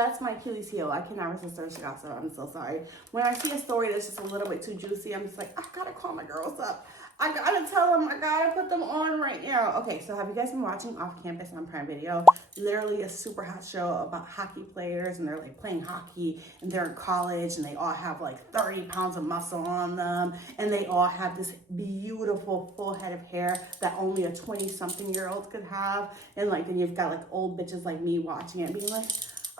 that's my Achilles heel. I cannot resist social gossip. I'm so sorry. When I see a story that's just a little bit too juicy, I'm just like, I gotta call my girls up. I gotta tell them, I gotta put them on right now. Okay, so have you guys been watching Off Campus on Prime Video? Literally a super hot show about hockey players, and they're like playing hockey, and they're in college, and they all have like 30 pounds of muscle on them, and they all have this beautiful full head of hair that only a 20-something-year-old could have. And like, then you've got like old bitches like me watching it, being like,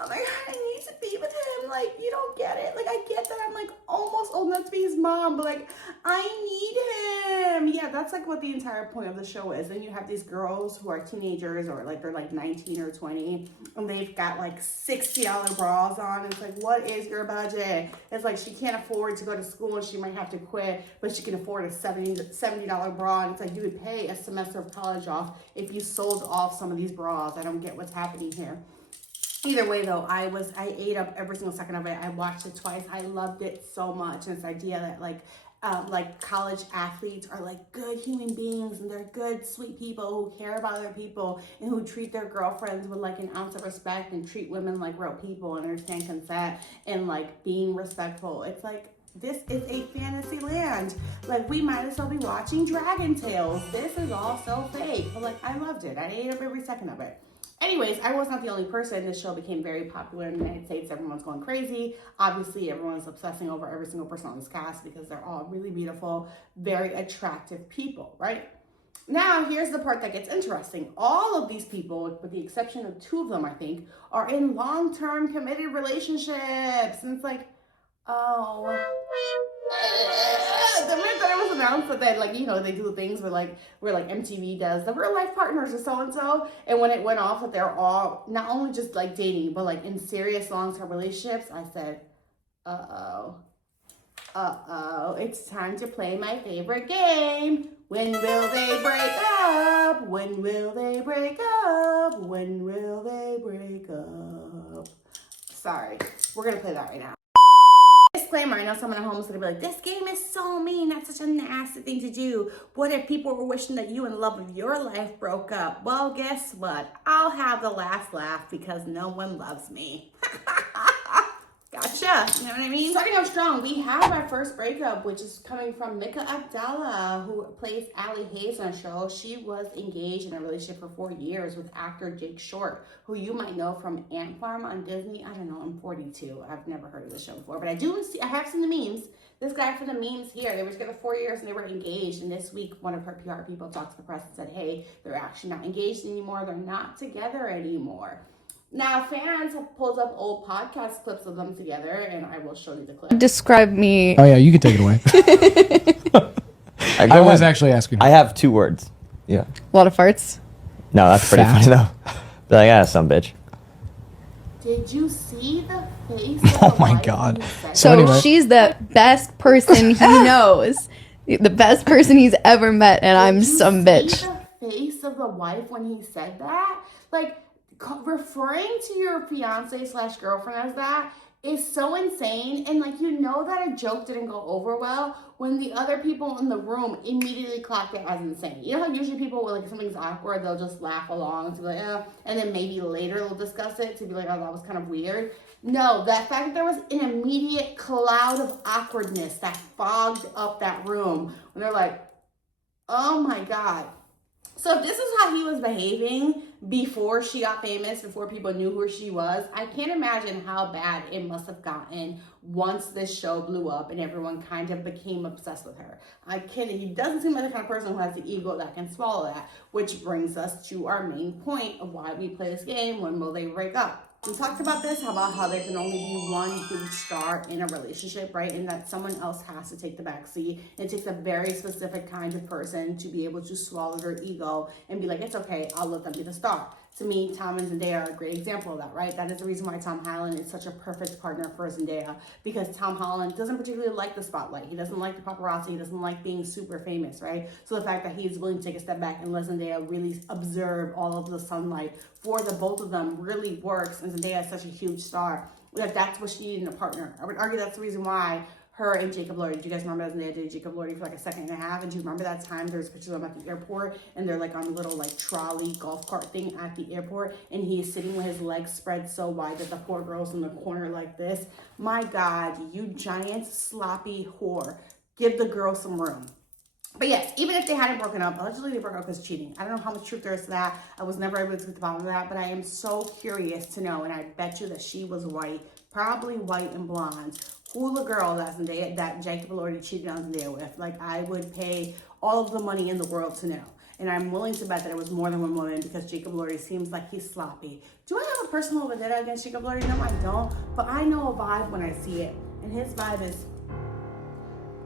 oh my God, I need to be with him. Like, you don't get it. Like, I get that I'm like almost old enough to be his mom, but like, I need him. Yeah, that's like what the entire point of the show is. And you have these girls who are teenagers, or like they're like 19 or 20, and they've got like $60 bras on. It's like, what is your budget? It's like she can't afford to go to school and she might have to quit, but she can afford a $70 bra. And it's like, you would pay a semester of college off if you sold off some of these bras. I don't get what's happening here. Either way though, I ate up every single second of it. I watched it twice. I loved it so much. And this idea that like college athletes are like good human beings, and they're good, sweet people who care about other people and who treat their girlfriends with like an ounce of respect and treat women like real people and understand consent and like being respectful. It's like, this is a fantasy land. Like, we might as well be watching Dragon Tales. This is all so fake. But like, I loved it. I ate up every second of it. Anyways, I was not the only person. This show became very popular in the United States. Everyone's going crazy. Obviously, everyone's obsessing over every single person on this cast because they're all really beautiful, very attractive people, right? Now, here's the part that gets interesting. All of these people, with the exception of 2 of them, I think, are in long-term committed relationships. And it's like, oh... the minute that it was announced that they, like, you know, they do things where MTV does the real life partners of so-and-so, and when it went off that they're all not only just like dating, but like in serious long-term relationships, I said, uh-oh, it's time to play my favorite game. When will they break up? When will they break up? When will they break up? Sorry, we're gonna play that right now. Disclaimer, I know someone at home is going to be like, this game is so mean. That's such a nasty thing to do. What if people were wishing that you and the love of your life broke up? Well, guess what? I'll have the last laugh because no one loves me. Gotcha. You know what I mean? Starting out strong, we have our first breakup, which is coming from Mika Abdallah, who plays Allie Hayes on the show. She was engaged in a relationship for 4 years with actor Jake Short, who you might know from Ant Farm on Disney. I don't know, I'm 42. I've never heard of this show before, but I have seen the memes. This guy from the memes here, they were together 4 years and they were engaged. And this week, one of her PR people talked to the press and said, hey, they're actually not engaged anymore. They're not together anymore. Now, fans have pulled up old podcast clips of them together, and I will show you the clip. Describe me. Oh, yeah, you can take it away. I was actually asking. I have 2 words. Yeah. A lot of farts. No, that's pretty Fat. funny, though. Be like, yeah, some bitch. Did you see the face of Oh the my wife God. when he said So anyway. she's the best person he knows. The best person he's ever met, and I'm some bitch. See the face of the wife when he said that? Like, referring to your fiance / girlfriend as that is so insane. And like, you know that a joke didn't go over well when the other people in the room immediately clocked it as insane. You know how usually people, when like something's awkward, they'll just laugh along to be like, oh, and then maybe later they'll discuss it to be like, oh, that was kind of weird. No, that fact that there was an immediate cloud of awkwardness that fogged up that room when they're like, oh my God. So if this is how he was behaving before she got famous, before people knew who she was, I can't imagine how bad it must have gotten once this show blew up and everyone kind of became obsessed with her. He doesn't seem like the kind of person who has the ego that can swallow that, which brings us to our main point of why we play this game. When will they break up? We talked about this, about how there can only be one huge star in a relationship, right? And that someone else has to take the back seat. It takes a very specific kind of person to be able to swallow their ego and be like, it's okay, I'll let them be the star. To me, Tom and Zendaya are a great example of that, right? That is the reason why Tom Holland is such a perfect partner for Zendaya, because Tom Holland doesn't particularly like the spotlight. He doesn't like the paparazzi. He doesn't like being super famous, right? So the fact that he's willing to take a step back and let Zendaya really observe all of the sunlight for the both of them really works. And Zendaya is such a huge star that that's what she needed in a partner. I would argue that's the reason why her and Jacob Elordi. Do you guys remember that they did Jacob Elordi for like a second and a half? And do you remember that time there's pictures of them at the airport and they're like on a little like trolley golf cart thing at the airport and he is sitting with his legs spread so wide that the poor girl's in the corner like this? My God, you giant sloppy whore. Give the girl some room. But yes, even if they hadn't broken up, allegedly they broke up because cheating. I don't know how much truth there is to that. I was never able to get to the bottom of that, but I am so curious to know, and I bet you that she was white, probably white and blonde, who the girl that Jacob Elordi cheated on Zendaya with. Like, I would pay all of the money in the world to know. And I'm willing to bet that it was more than one woman because Jacob Elordi seems like he's sloppy. Do I have a personal vendetta against Jacob Elordi? No, I don't. But I know a vibe when I see it. And his vibe is...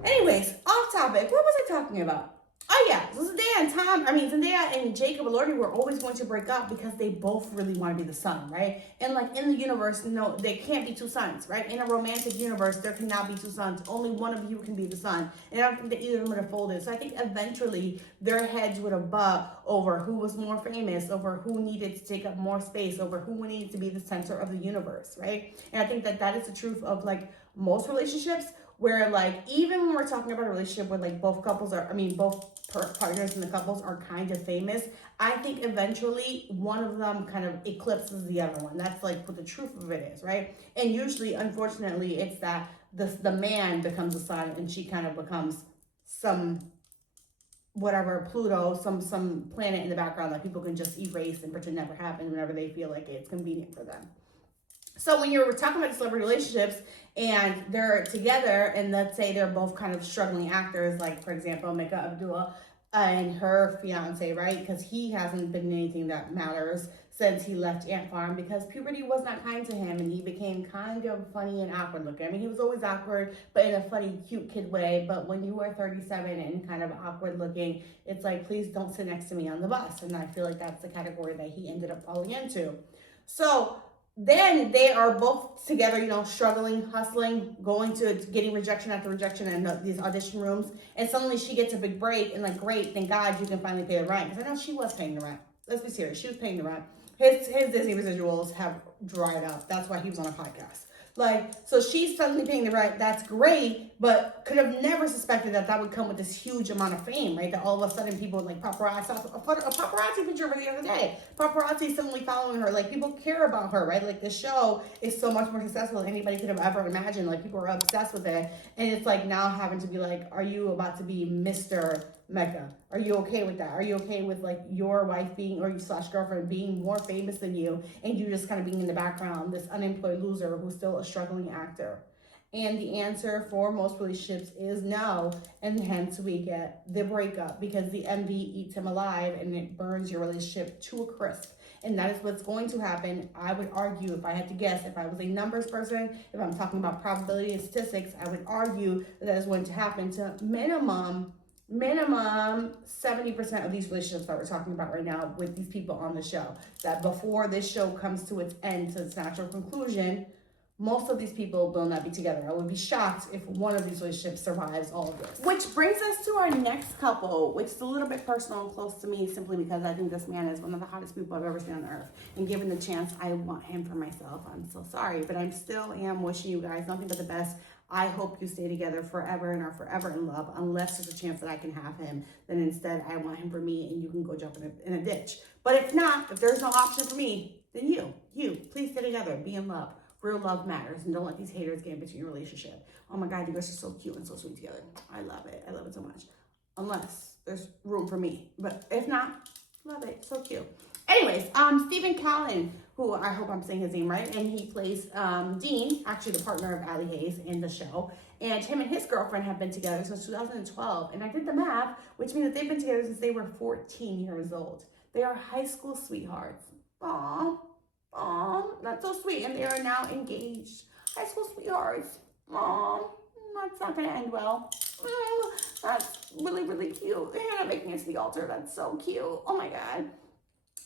Anyways, off topic. What was I talking about? Oh yeah, so Zendaya and Jacob Elordi were always going to break up because they both really want to be the son, right? And like in the universe, no, there can't be two sons, right? In a romantic universe, there cannot be two sons. Only one of you can be the son. And I don't think that either of them would have folded. So I think eventually their heads would have butt over who was more famous, over who needed to take up more space, over who needed to be the center of the universe, right? And I think that that is the truth of like most relationships, where like even when we're talking about a relationship where like both partners in the couples are kind of famous, I think eventually one of them kind of eclipses the other one. That's like what the truth of it is, right? And usually, unfortunately, it's that the man becomes the son and she kind of becomes some whatever Pluto, some planet in the background that people can just erase and pretend never happened whenever they feel like it's convenient for them. So when you're talking about celebrity relationships and they're together and let's say they're both kind of struggling actors, like for example, Mecca Abdullah and her fiance, right? Because he hasn't been anything that matters since he left Ant Farm because puberty was not kind to him and he became kind of funny and awkward looking. I mean, he was always awkward, but in a funny, cute kid way. But when you are 37 and kind of awkward looking, it's like, please don't sit next to me on the bus. And I feel like that's the category that he ended up falling into. So then they are both together, you know, struggling, hustling, going to getting rejection after rejection in these audition rooms. And suddenly she gets a big break and like, great, thank God you can finally pay the rent. Because I know she was paying the rent. Let's be serious. She was paying the rent. His Disney residuals have dried up. That's why he was on a podcast. Like, so she's suddenly paying the rent. That's great, but could have never suspected that would come with this huge amount of fame, right? That all of a sudden people like paparazzi, a paparazzi picture of her the other day. Paparazzi suddenly following her. Like, people care about her, right? Like, the show is so much more successful than anybody could have ever imagined. Like, people are obsessed with it. And it's like now having to be like, are you about to be Mr. Mecca? Are you okay with that? Are you okay with like your wife being or / girlfriend being more famous than you and you just kind of being in the background, this unemployed loser who's still a struggling actor? And the answer for most relationships is no, and hence we get the breakup because the envy eats him alive and it burns your relationship to a crisp. And that is what's going to happen. I would argue, if I had to guess, if I was a numbers person, if I'm talking about probability and statistics, I would argue that is going to happen to minimum 70% of these relationships that we're talking about right now with these people on the show. That before this show comes to its end, to its natural conclusion, most of these people will not be together. I would be shocked if one of these relationships survives all of this. Which brings us to our next couple, which is a little bit personal and close to me simply because I think this man is one of the hottest people I've ever seen on earth. And given the chance, I want him for myself. I'm so sorry, but I still am wishing you guys nothing but the best. I hope you stay together forever and are forever in love, unless there's a chance that I can have him. Then instead, I want him for me and you can go jump in a ditch. But if not, if there's no option for me, then you, please stay together, be in love. Real love matters, and don't let these haters get in between your relationship. Oh my God, you guys are so cute and so sweet together. I love it. I love it so much. Unless there's room for me. But if not, love it. So cute. Anyways, Stephen Callan, who I hope I'm saying his name right, and he plays Dean, actually the partner of Allie Hayes in the show. And him and his girlfriend have been together since 2012. And I did the math, which means that they've been together since they were 14 years old. They are high school sweethearts. Aww. Oh, that's so sweet. And they are now engaged. High school sweethearts. Oh, that's not going to end well. That's really, really cute. They're going to make me to the altar. That's so cute. Oh my God.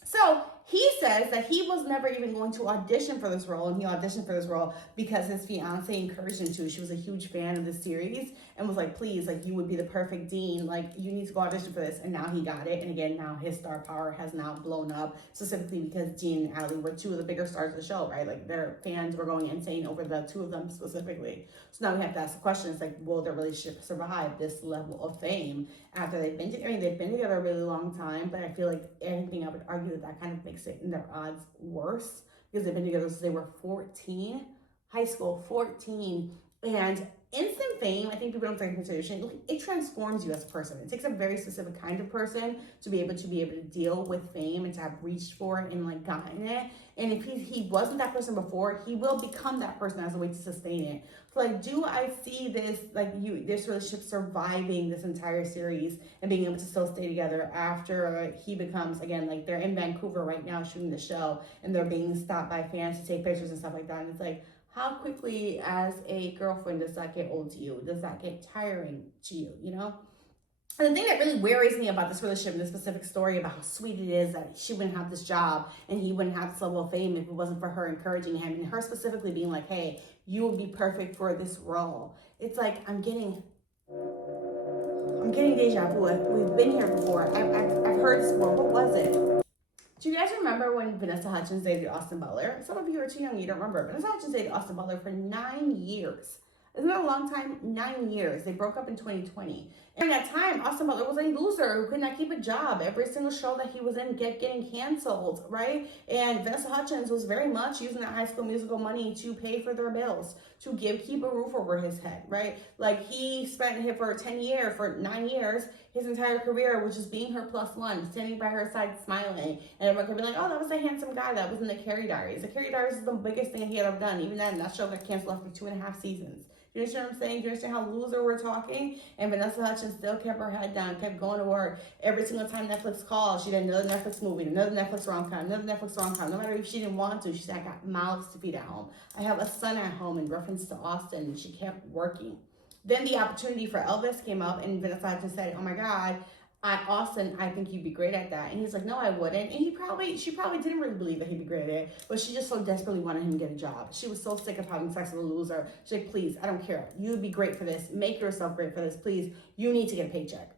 So he says that he was never even going to audition for this role, and he auditioned for this role because his fiance encouraged him to. She was a huge fan of the series and was like, please, like, you would be the perfect Dean. Like, you need to go audition for this. And now he got it. And again, now his star power has now blown up, specifically because Dean and Allie were two of the bigger stars of the show, right? Like, their fans were going insane over the two of them specifically. So now we have to ask the question, it's like, will their relationship survive this level of fame after they've been together? I mean, they've been together a really long time, but I feel like anything, I would argue that kind of makes it in their odds worse, because they've been together since they were 14, high school, 14. And instant fame, I think people don't take into consideration, it transforms you as a person. It takes a very specific kind of person to be able to deal with fame and to have reached for it and like gotten it. And if he wasn't that person before, he will become that person as a way to sustain it. So like, do I see this, like, this relationship surviving this entire series and being able to still stay together after he becomes, again, like, they're in Vancouver right now shooting the show, and they're being stopped by fans to take pictures and stuff like that. And it's like, how quickly as a girlfriend does that get old to you? Does that get tiring to you, you know? And the thing that really worries me about this relationship and this specific story about how sweet it is that she wouldn't have this job and he wouldn't have this level of fame if it wasn't for her encouraging him, and her specifically being like, hey, you will be perfect for this role. It's like, I'm getting deja vu. We've been here before. I've heard this before. What was it? Do you guys remember when Vanessa Hudgens dated Austin Butler? Some of you are too young, you don't remember. Vanessa Hudgens dated Austin Butler for 9 years. Isn't that a long time? 9 years. They broke up in 2020. And at that time, Austin Butler was a loser who could not keep a job. Every single show that he was in getting canceled, right? And Vanessa Hudgens was very much using that High School Musical money to pay for their bills, to keep a roof over his head, right? Like, he spent here for 9 years, his entire career was just being her plus one, standing by her side smiling. And everyone could be like, oh, that was a handsome guy that was in the Carrie Diaries. The Carrie Diaries is the biggest thing he had ever done. Even then, that show got canceled after 2.5 seasons. You understand what I'm saying? Do you understand how loser we're talking? And Vanessa Hudgens still kept her head down, kept going to work. Every single time Netflix called, she did another Netflix movie, another Netflix rom-com. No matter if she didn't want to, she said, I got mouths to feed at home. I have a son at home, in reference to Austin, and she kept working. Then the opportunity for Elvis came up, and Vanessa Hudgens said, oh my God, Austin, I think you'd be great at that. And he's like, no, I wouldn't. And she probably didn't really believe that he'd be great at it, but she just so desperately wanted him to get a job. She was so sick of having sex with a loser. She's like, please, I don't care. You'd be great for this. Make yourself great for this. Please, you need to get a paycheck.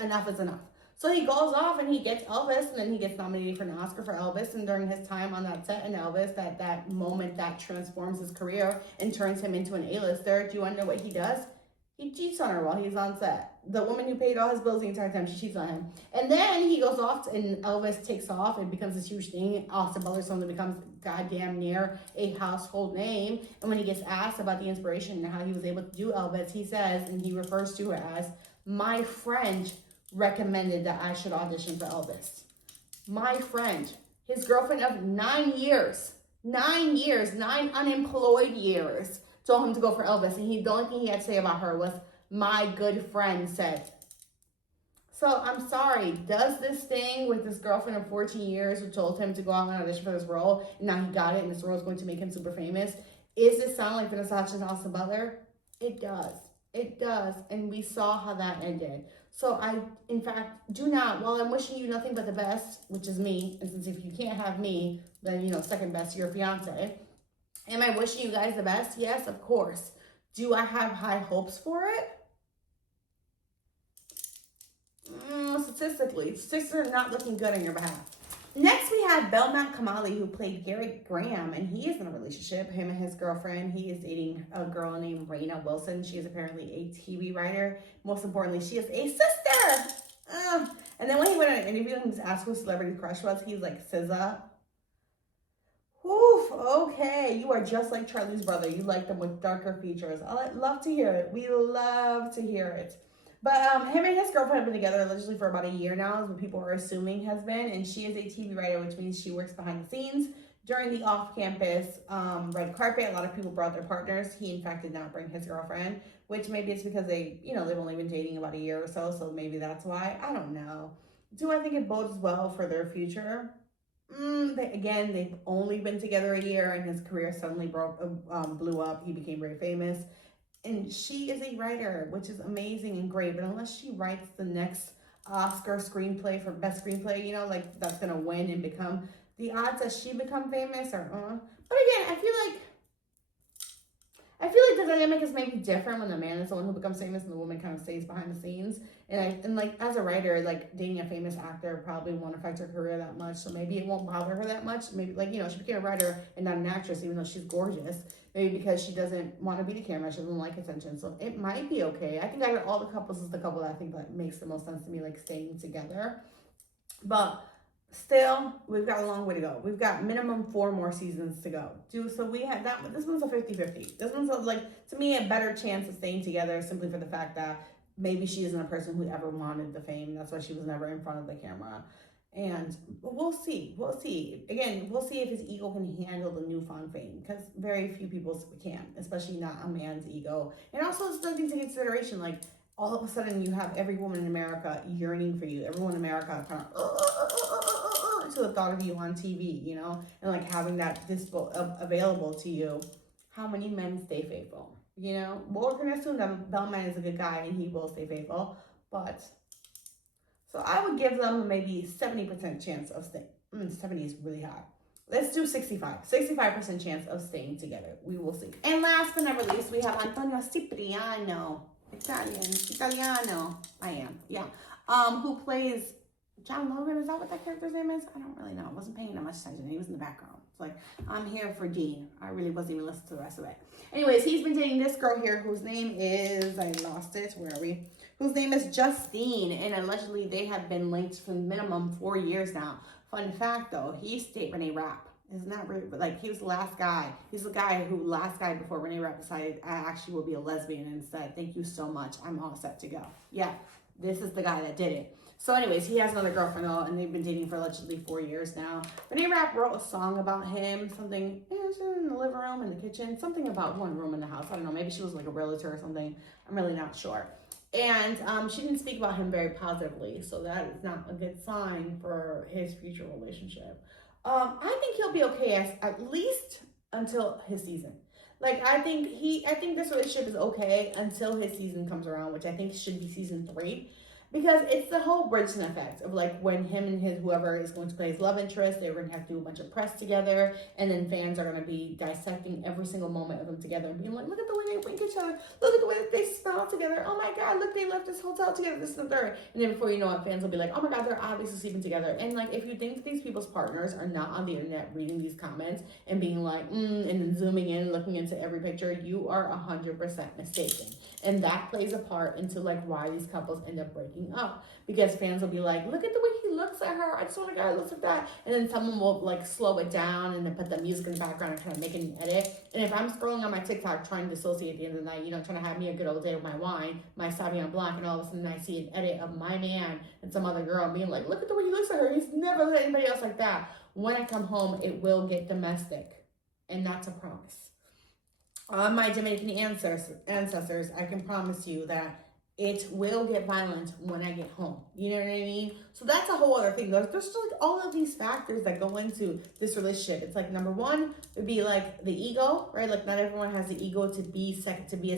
Enough is enough. So he goes off and he gets Elvis, and then he gets nominated for an Oscar for Elvis. And during his time on that set in Elvis, that moment that transforms his career and turns him into an A-lister, do you want to know what he does? He cheats on her while he's on set. The woman who paid all his bills the entire time, she cheats on him. And then he goes off and Elvis takes off and becomes this huge thing. Austin Butler suddenly becomes goddamn near a household name. And when he gets asked about the inspiration and how he was able to do Elvis, he says, and he refers to her as, my friend recommended that I should audition for Elvis. My friend, his girlfriend of 9 years, 9 unemployed years, told him to go for Elvis, and the only thing he had to say about her was, my good friend said. So I'm sorry, does this thing with this girlfriend of 14 years who told him to go out and audition for this role, and now he got it, and this role is going to make him super famous, is this sound like Vanessa Hudgens and Austin Butler? It does. It does, and we saw how that ended. So I, in fact, do not, while I'm wishing you nothing but the best, which is me, and since if you can't have me, then, second best, your fiance. Am I wishing you guys the best? Yes, of course. Do I have high hopes for it? Statistics are not looking good on your behalf. Next, we have Belmont Kamali, who played Gary Graham, and he is in a relationship. Him and his girlfriend. He is dating a girl named Raina Wilson. She is apparently a TV writer. Most importantly, she is a sister. And then when he went on an interview and he was asked who his celebrity crush was, he's like, SZA. Oof, okay, you are just like Charlie's brother. You like them with darker features. I'd love to hear it. We love to hear it. But him and his girlfriend have been together allegedly for about a year now, is what people are assuming has been. And she is a TV writer, which means she works behind the scenes. During the off-campus red carpet, a lot of people brought their partners. He, in fact, did not bring his girlfriend, which maybe it's because they've only been dating about a year or so maybe that's why. I don't know. Do I think it bodes well for their future? They've only been together a year, and his career suddenly blew up. He became very famous. And she is a writer, which is amazing and great. But unless she writes the next Oscar screenplay for best screenplay, that's going to win and become the odds that she become famous are, but again, I feel like the dynamic is maybe different when the man is the one who becomes famous and the woman kind of stays behind the scenes. And like as a writer, like dating a famous actor probably won't affect her career that much. So maybe it won't bother her that much. Maybe like, she became a writer and not an actress, even though she's gorgeous. Maybe because she doesn't want to be the camera, she doesn't like attention. So it might be okay. I think out of all the couples, is the couple that I think that makes the most sense to me, like staying together. But still, we've got a long way to go. We've got minimum 4 more seasons to go. So we have that. This one's a 50-50. This one's to me, a better chance of staying together simply for the fact that maybe she isn't a person who ever wanted the fame. That's why she was never in front of the camera. And we'll see. Again, we'll see if his ego can handle the newfound fame, because very few people can, especially not a man's ego. And also, it's taking into consideration, like, all of a sudden you have every woman in America yearning for you. Everyone in America kind of to the thought of you on TV, and like having that available to you. How many men stay faithful? Well, we're gonna assume that Bellman is a good guy and he will stay faithful, but so I would give them maybe 70% chance of staying. 70 is really high. Let's do 65% chance of staying together. We will see. And last but not least, we have Antonio Cipriano. Italiano. I am, yeah. Who plays John Logan? Is that what that character's name is? I don't really know. I wasn't paying that much attention. He was in the background. It's like, I'm here for Dean. I really wasn't even listening to the rest of it. Anyways, he's been dating this girl here whose name is, I lost it. Where are we? Whose name is Justine. And allegedly they have been linked for minimum 4 years now. Fun fact though, he dated Renee Rapp. Isn't that weird? But like, he was the last guy. He's the last guy before Renee Rapp decided I actually will be a lesbian and said, thank you so much. I'm all set to go. Yeah, this is the guy that did it. So anyways, he has another girlfriend though, and they've been dating for allegedly 4 years now. Renee Rapp wrote a song about him, something in the living room, in the kitchen, something about one room in the house. I don't know, maybe she was like a realtor or something. I'm really not sure. And she didn't speak about him very positively, so that is not a good sign for his future relationship. I think he'll be okay at least until his season. Like, I think this relationship is okay until his season comes around, which I think should be season 3. Because it's the whole Bridgerton effect of like when him and whoever is going to play his love interest, they're going to have to do a bunch of press together, and then fans are going to be dissecting every single moment of them together and being like, look at the way they wink each other, look at the way that they smile together, oh my god, look, they left this hotel together, this and the third. And then before you know it, fans will be like, oh my god, they're obviously sleeping together. And like, if you think these people's partners are not on the internet reading these comments and being like, and then zooming in, looking into every picture, you are 100% mistaken. And that plays a part into like why these couples end up breaking up, because fans will be like, look at the way he looks at her, I swear to God, it looks like that. And then someone will like slow it down and then put the music in the background and kind of make an edit. And if I'm scrolling on my TikTok trying to dissociate at the end of the night, trying to have me a good old day with my wine, my Sauvignon Blanc, and all of a sudden I see an edit of my man and some other girl being like, look at the way he looks at her, he's never looked at anybody else like that. When I come home, it will get domestic, and that's a promise. On my Dominican ancestors, I can promise you that it will get violent when I get home. You know what I mean? So that's a whole other thing. There's just like all of these factors that go into this relationship. It's like, number one would be like the ego, right? Like, not everyone has the ego to be a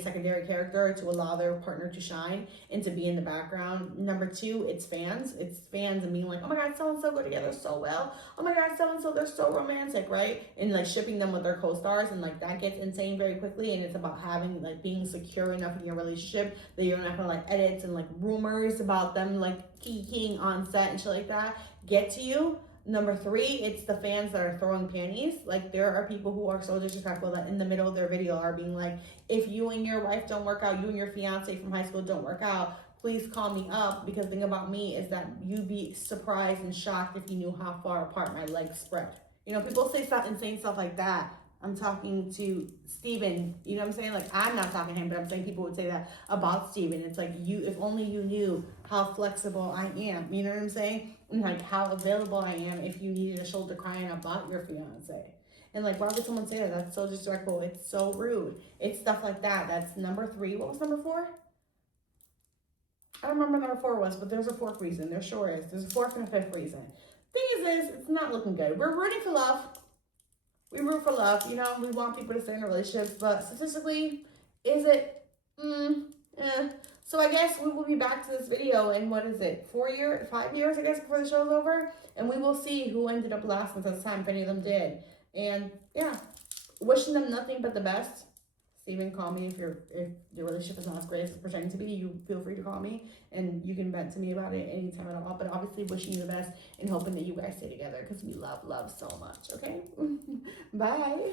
secondary character, to allow their partner to shine and to be in the background. Number two, it's fans. It's fans and being like, oh my God, so-and-so go together so well. Oh my God, so-and-so, they're so romantic, right? And like shipping them with their co-stars, and like that gets insane very quickly. And it's about having like being secure enough in your relationship that you're not gonna like edits and like rumors about them like kicking on set and shit like that get to you. Number three, it's the fans that are throwing panties. Like, there are people who are so disrespectful that in the middle of their video are being like, if you and your wife don't work out, you and your fiance from high school don't work out, please call me up, because the thing about me is that you'd be surprised and shocked if you knew how far apart my legs spread. People say stuff and saying stuff like that. I'm talking to Steven, you know what I'm saying? Like, I'm not talking to him, but I'm saying people would say that about Steven. It's like, if only you knew how flexible I am, you know what I'm saying? And like how available I am if you needed a shoulder crying about your fiance. And like, why would someone say that? That's so disrespectful. It's so rude. It's stuff like that. That's number three. What was number four? I don't remember what number four was, but there's a fourth reason. There sure is. There's a fourth and a fifth reason. Thing is this, it's not looking good. We're rooting for love. We root for love, we want people to stay in relationships, but statistically, is it? So I guess we will be back to this video in, what is it, 5 years, I guess, before the show's over. And we will see who ended up lasting this time, if any of them did. And yeah, wishing them nothing but the best. Steven, call me if your relationship is not as great as it's pretending to be. You feel free to call me, and you can vent to me about it anytime at all. But obviously, wishing you the best and hoping that you guys stay together because we love so much. Okay, bye.